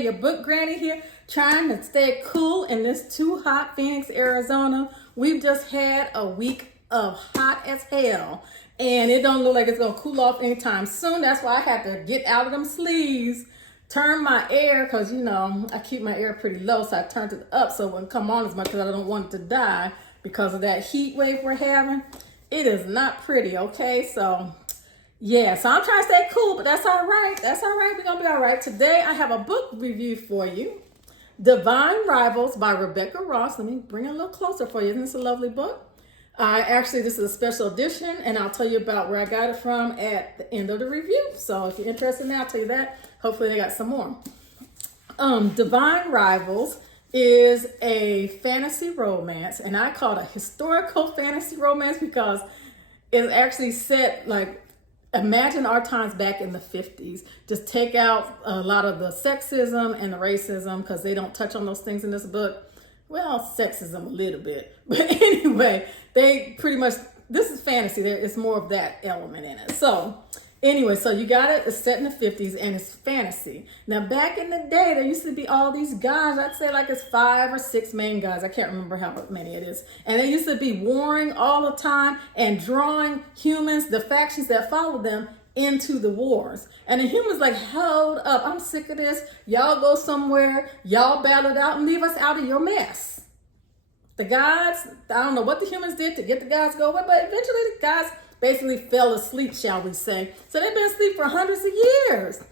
today. Your book granny here, trying to stay cool in this too hot Phoenix, Arizona. We've just had a week of hot as hell, and it don't look like it's gonna cool off anytime soon. That's why I had to get out of them sleeves, turn my air, because you know I keep my air pretty low, so I turned it up so it wouldn't come on as much because I don't want it to die because of that heat wave we're having. It is not pretty, okay? So yeah, so I'm trying to stay cool, but that's all right. That's all right. We're going to be all right. Today, I have a book review for you. Divine Rivals by Rebecca Ross. Let me bring it a little closer for you. Isn't this a lovely book? Actually, this is a special edition, and I'll tell you about where I got it from at the end of the review. So if you're interested in that, I'll tell you that. Hopefully, they got some more. Divine Rivals is a fantasy romance, and I call it a historical fantasy romance because it's actually set like, imagine our times back in the 50s. Just take out a lot of the sexism and the racism because they don't touch on those things in this book. Well, sexism a little bit. But anyway, they pretty much, this is fantasy. It's more of that element in it. So anyway, so you got it. It's set in the 50s and it's fantasy. Now, back in the day, there used to be all these guys. I'd say like it's 5 or 6 main guys. I can't remember how many it is. And they used to be warring all the time and drawing humans, the factions that followed them, into the wars. And the humans like, hold up, I'm sick of this. Y'all go somewhere, y'all battle it out and leave us out of your mess. The gods, I don't know what the humans did to get the guys going, but eventually the guys basically fell asleep, shall we say. So they've been asleep for hundreds of years.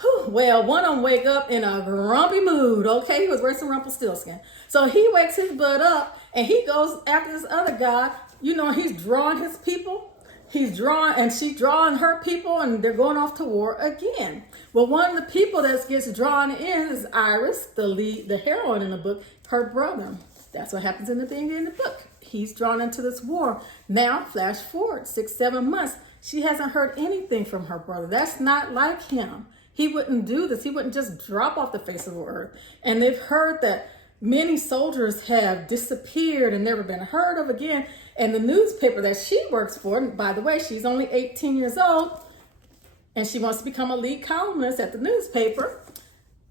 Whew. Well, one of them wake up in a grumpy mood, okay? He was wearing some Rumpelstiltskin. So he wakes his butt up and he goes after this other guy. You know, he's drawing his people. He's drawing, and she's drawing her people, and they're going off to war again. Well, one of the people that gets drawn in is Iris, the heroine in the book, her brother. That's what happens in the book. He's drawn into this war. Now, flash forward 6-7 months. She hasn't heard anything from her brother. That's not like him. He wouldn't do this. He wouldn't just drop off the face of the earth. And they've heard that many soldiers have disappeared and never been heard of again. And the newspaper that she works for, and by the way, she's only 18 years old, and she wants to become a lead columnist at the newspaper.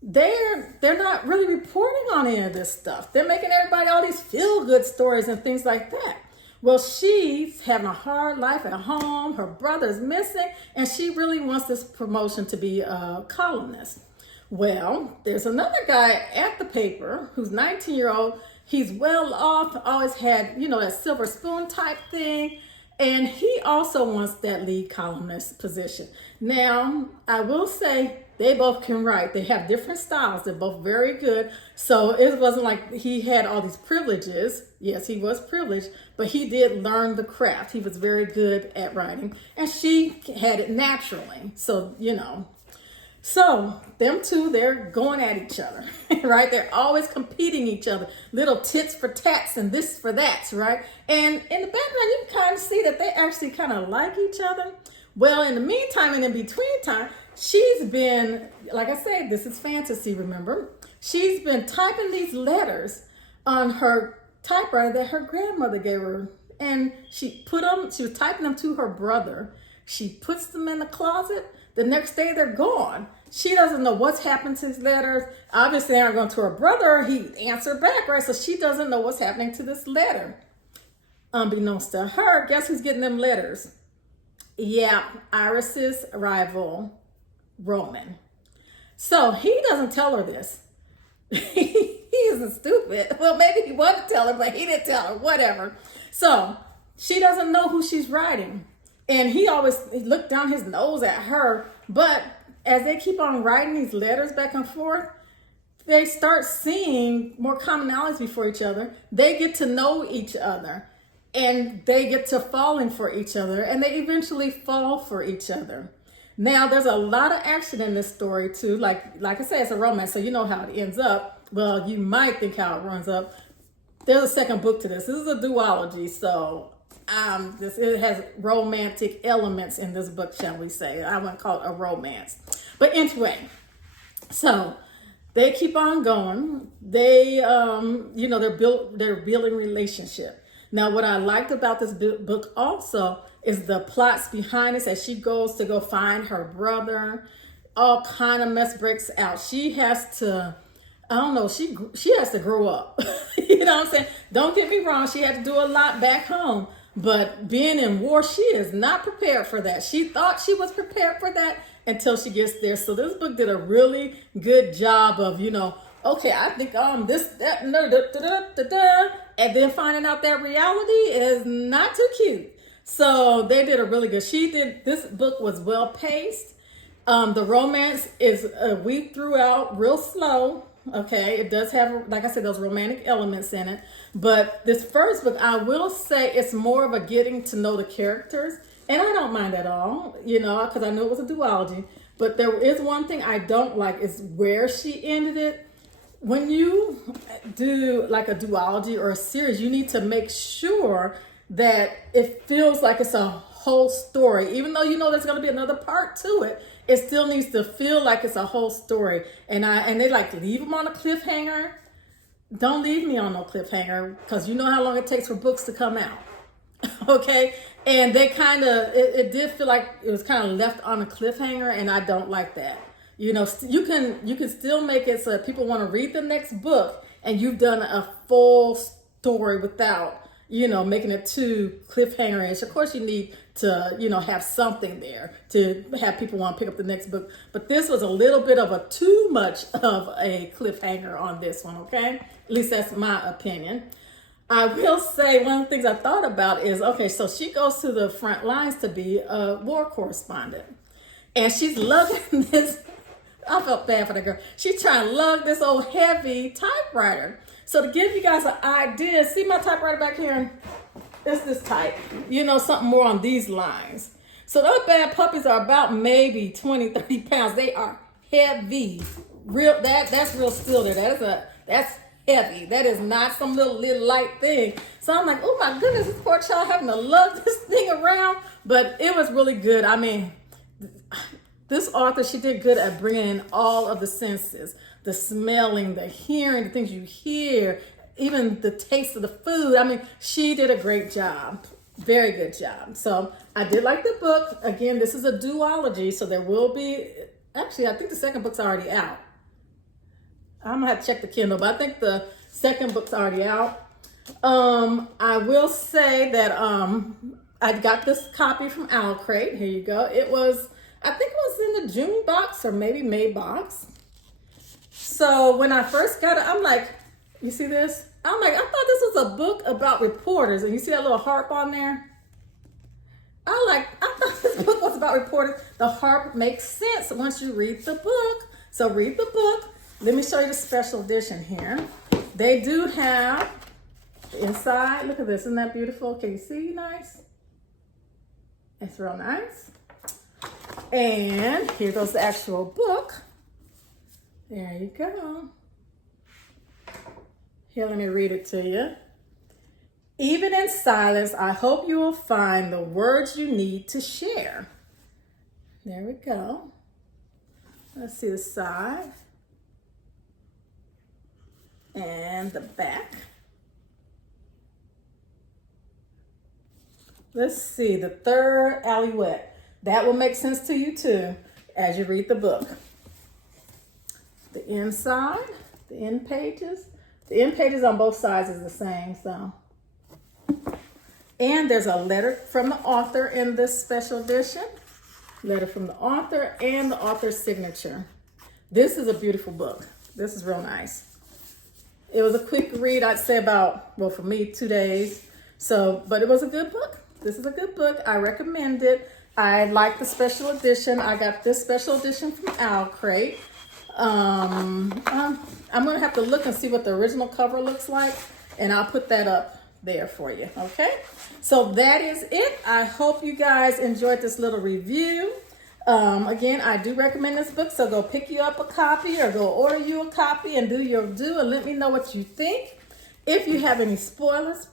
They're not really reporting on any of this stuff. They're making everybody all these feel-good stories and things like that. Well, she's having a hard life at home. Her brother's missing, and she really wants this promotion to be a columnist. Well, there's another guy at the paper who's 19-year-old. He's well off, always had, you know, that silver spoon type thing. And he also wants that lead columnist position. Now, I will say they both can write. They have different styles. They're both very good. So it wasn't like he had all these privileges. Yes, he was privileged, but he did learn the craft. He was very good at writing. And she had it naturally. So, you know. So them two, they're going at each other, right? They're always competing each other, little tits for tats and this for that, right? And in the background, you can kind of see that they actually kind of like each other. Well, in the meantime and in between time, she's been, like I said, this is fantasy, remember? She's been typing these letters on her typewriter that her grandmother gave her. And she was typing them to her brother. She puts them in the closet. The next day they're gone. She doesn't know what's happened to his letters. Obviously, they aren't going to her brother. He answered back, right? So she doesn't know what's happening to this letter. Unbeknownst to her, guess who's getting them letters? Yeah, Iris's rival, Roman. So he doesn't tell her this. He isn't stupid. Well, maybe he wanted to tell her, but he didn't tell her, whatever. So she doesn't know who she's writing. And he always looked down his nose at her. But as they keep on writing these letters back and forth, they start seeing more commonalities before each other. They get to know each other. And they get to falling for each other. And they eventually fall for each other. Now, there's a lot of action in this story, too. Like I said, it's a romance, so you know how it ends up. Well, you might think how it runs up. There's a second book to this. This is a duology, so it has romantic elements in this book, shall we say. I wouldn't call it a romance. But anyway, so they keep on going. They, they're building relationship. Now, what I liked about this book also is the plots behind it as she goes to go find her brother. all kind of mess breaks out. She has to, I don't know, she has to grow up. You know what I'm saying? Don't get me wrong, she had to do a lot back home. But being in war, she is not prepared for that. She thought she was prepared for that until she gets there. So this book did a really good job of, okay, I think this, that, no, and then finding out that reality is not too cute. So they did a really good. This book was well paced. The romance is weaved throughout real slow. Okay, it does have, like I said, those romantic elements in it. But this first book, I will say it's more of a getting to know the characters. And I don't mind at all, because I knew it was a duology. But there is one thing I don't like is where she ended it. When you do like a duology or a series, you need to make sure that it feels like it's a whole story. Even though there's going to be another part to it, it still needs to feel like it's a whole story. And they like leave them on a cliffhanger. Don't leave me on no cliffhanger, because you know how long it takes for books to come out. Okay, and they it did feel like it was kind of left on a cliffhanger, and I don't like that. You can still make it so that people want to read the next book, and you've done a full story without making it too cliffhanger-ish. Of course, you need to, have something there to have people want to pick up the next book. But this was a little bit of too much of a cliffhanger on this one, okay? At least that's my opinion. I will say one of the things I thought about is, okay, so she goes to the front lines to be a war correspondent. And she's lugging this, I felt bad for the girl. She's trying to lug this old heavy typewriter. So to give you guys an idea, see my typewriter back here? It's this type, something more on these lines. So those bad puppies are about maybe 20, 30 pounds. They are heavy. That's real steel there. That's heavy. That is not some little light thing. So I'm like, oh my goodness, this poor child having to lug this thing around. But it was really good. I mean, this author, she did good at bringing in all of the senses. The smelling, the hearing, the things you hear, even the taste of the food. I mean, she did a great job. Very good job. So I did like the book. Again, this is a duology, so there will be, actually, I think the second book's already out. I'm gonna have to check the Kindle, but I think the second book's already out. I will say that I got this copy from Owlcrate. Here you go. It was, I think it was in the June box or maybe May box. So when I first got it, I'm like, you see this? I'm like, I thought this was a book about reporters. And you see that little harp on there? I thought this book was about reporters. The harp makes sense once you read the book. So read the book. Let me show you the special edition here. They do have the inside. Look at this. Isn't that beautiful? Can you see nice? It's real nice. And here goes the actual book. There you go. Here, let me read it to you. Even in silence, I hope you will find the words you need to share. There we go. Let's see the side. And the back. Let's see, the third alleyway. That will make sense to you too as you read the book. The inside, the end pages. The end pages on both sides is the same, so. And there's a letter from the author in this special edition. Letter from the author and the author's signature. This is a beautiful book. This is real nice. It was a quick read, I'd say about, well, for me, 2 days. So, but it was a good book. This is a good book. I recommend it. I like the special edition. I got this special edition from Owlcrate. I'm going to have to look and see what the original cover looks like, and I'll put that up there for you, okay? So that is it. I hope you guys enjoyed this little review. Again, I do recommend this book, so go pick you up a copy or go order you a copy and do your due and let me know what you think. If you have any spoilers,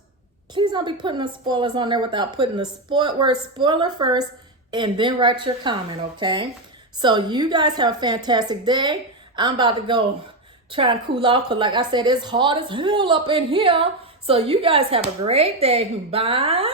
please don't be putting the spoilers on there without putting the word spoiler first and then write your comment, okay? So you guys have a fantastic day. I'm about to go try and cool off because like I said, it's hot as hell up in here. So you guys have a great day. Bye.